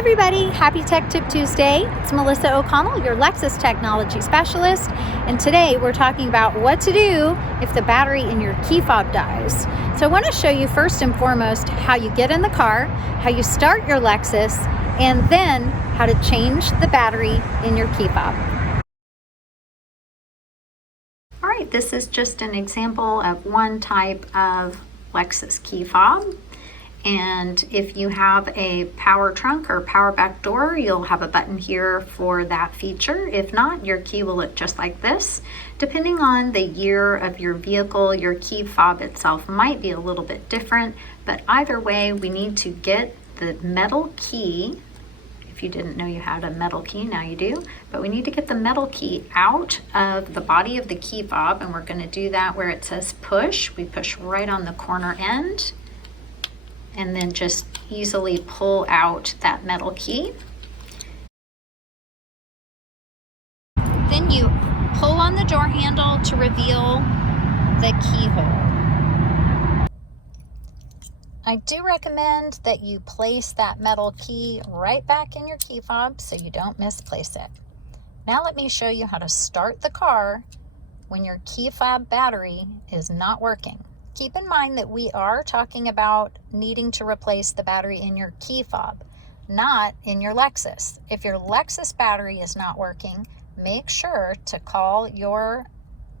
everybody, happy Tech Tip Tuesday. It's Melissa O'Connell, your Lexus technology specialist, and today we're talking about what to do if the battery in your key fob dies. So I want to show you first and foremost how you get in the car, how you start your Lexus, and then how to change the battery in your key fob. All right, this is just an example of one type of Lexus key fob. And if you have a power trunk or power back door, you'll have a button here for that feature. If not, your key will look just like this. Depending on the year of your vehicle, your key fob itself might be a little bit different, but either way, we need to get the metal key. If you didn't know you had a metal key, now you do, but we need to get the metal key out of the body of the key fob, and we're going to do that where it says push. We push right on the corner end, and then just easily pull out that metal key. Then you pull on the door handle to reveal the keyhole. I do recommend that you place that metal key right back in your key fob so you don't misplace it. Now let me show you how to start the car when your key fob battery is not working. Keep in mind that we are talking about needing to replace the battery in your key fob, not in your Lexus. If your Lexus battery is not working, make sure to call your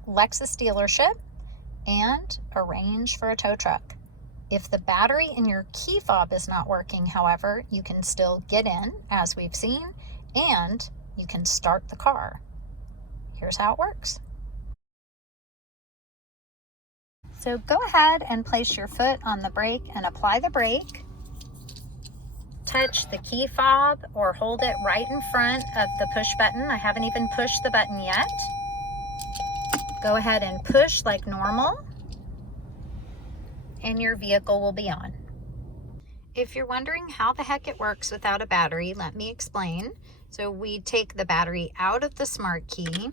Lexus dealership and arrange for a tow truck. If the battery in your key fob is not working, however, you can still get in, as we've seen, and you can start the car. Here's how it works. So go ahead and place your foot on the brake and apply the brake. Touch the key fob or hold it right in front of the push button. I haven't even pushed the button yet. Go ahead and push like normal, and your vehicle will be on. If you're wondering how the heck it works without a battery, let me explain. So we take the battery out of the smart key,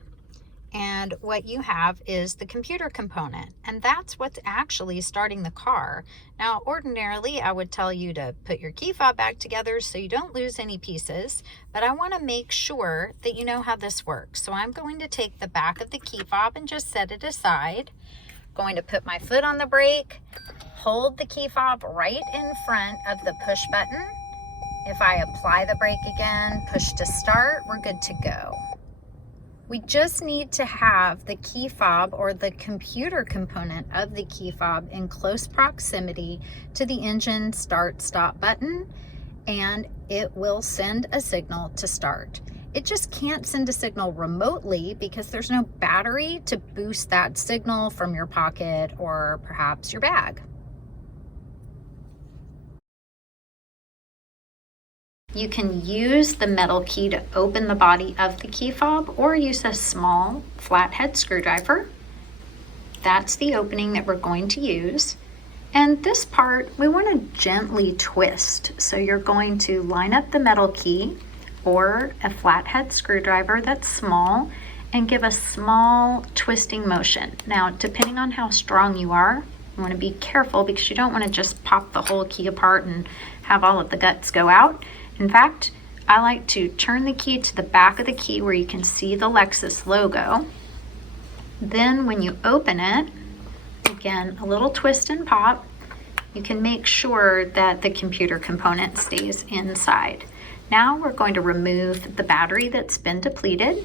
and what you have is the computer component, and that's what's actually starting the car. Now, ordinarily, I would tell you to put your key fob back together so you don't lose any pieces, but I want to make sure that you know how this works. So I'm going to take the back of the key fob and just set it aside. Going to put my foot on the brake, hold the key fob right in front of the push button. If I apply the brake again, push to start, we're good to go. We just need to have the key fob or the computer component of the key fob in close proximity to the engine start-stop button, and it will send a signal to start. It just can't send a signal remotely because there's no battery to boost that signal from your pocket or perhaps your bag. You can use the metal key to open the body of the key fob or use a small flathead screwdriver. That's the opening that we're going to use. And this part, we want to gently twist. So you're going to line up the metal key or a flathead screwdriver that's small and give a small twisting motion. Now, depending on how strong you are, you want to be careful because you don't want to just pop the whole key apart and have all of the guts go out. In fact, I like to turn the key to the back of the key where you can see the Lexus logo. Then when you open it, again, a little twist and pop, you can make sure that the computer component stays inside. Now we're going to remove the battery that's been depleted.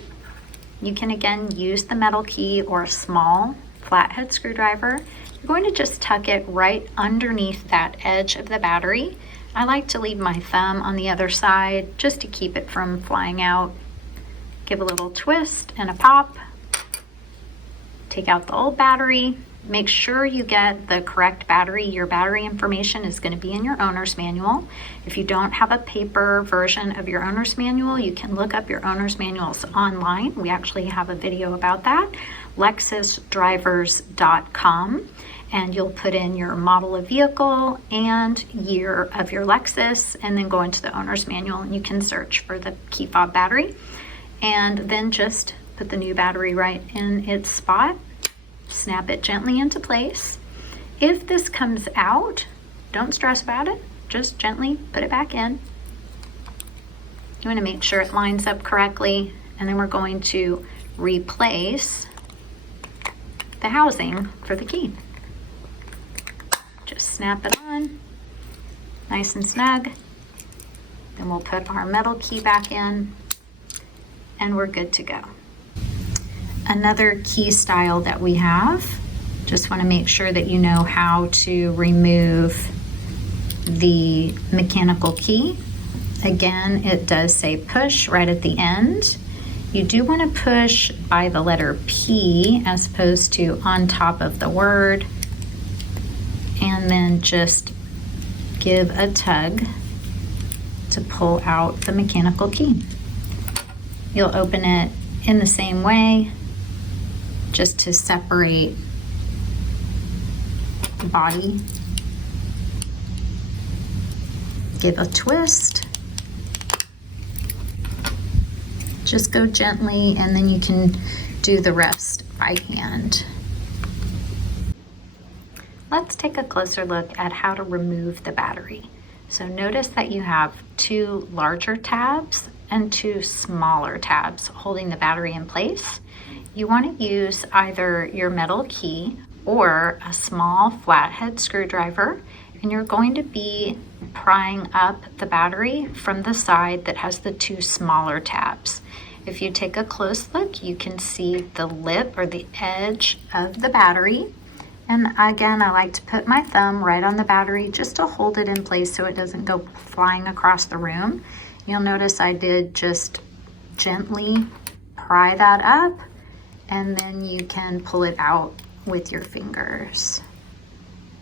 You can again use the metal key or a small flathead screwdriver. You're going to just tuck it right underneath that edge of the battery. I like to leave my thumb on the other side just to keep it from flying out. Give a little twist and a pop. Take out the old battery. Make sure you get the correct battery. Your battery information is going to be in your owner's manual. If you don't have a paper version of your owner's manual, you can look up your owner's manuals online. We actually have a video about that, lexusdrivers.com. And you'll put in your model of vehicle and year of your Lexus, and then go into the owner's manual and you can search for the key fob battery, and then just put the new battery right in its spot, snap it gently into place. If this comes out, don't stress about it, just gently put it back in. You want to make sure it lines up correctly, and then we're going to replace the housing for the key. Just snap it on, nice and snug. Then we'll put our metal key back in, and we're good to go. Another key style that we have, just want to make sure that you know how to remove the mechanical key. Again, it does say push right at the end. You do want to push by the letter P as opposed to on top of the word, and then just give a tug to pull out the mechanical key. You'll open it in the same way, just to separate the body. Give a twist. Just go gently, and then you can do the rest by hand. Let's take a closer look at how to remove the battery. So notice that you have 2 larger tabs and 2 smaller tabs holding the battery in place. You want to use either your metal key or a small flathead screwdriver, and you're going to be prying up the battery from the side that has the 2 smaller tabs. If you take a close look, you can see the lip or the edge of the battery. And again, I like to put my thumb right on the battery just to hold it in place so it doesn't go flying across the room. You'll notice I did just gently pry that up, and then you can pull it out with your fingers.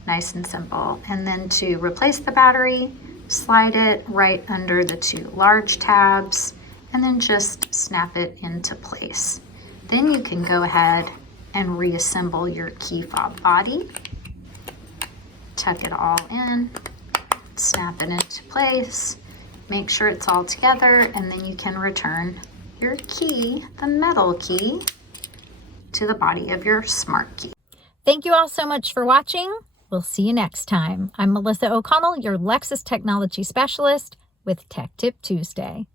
Nice and simple. And then to replace the battery, slide it right under the 2 large tabs, and then just snap it into place. Then you can go ahead and reassemble your key fob body. Tuck it all in, snap it into place, make sure it's all together, and then you can return your key, the metal key, to the body of your smart key. Thank you all so much for watching. We'll see you next time. I'm Melissa O'Connell, your Lexus Technology Specialist with Tech Tip Tuesday.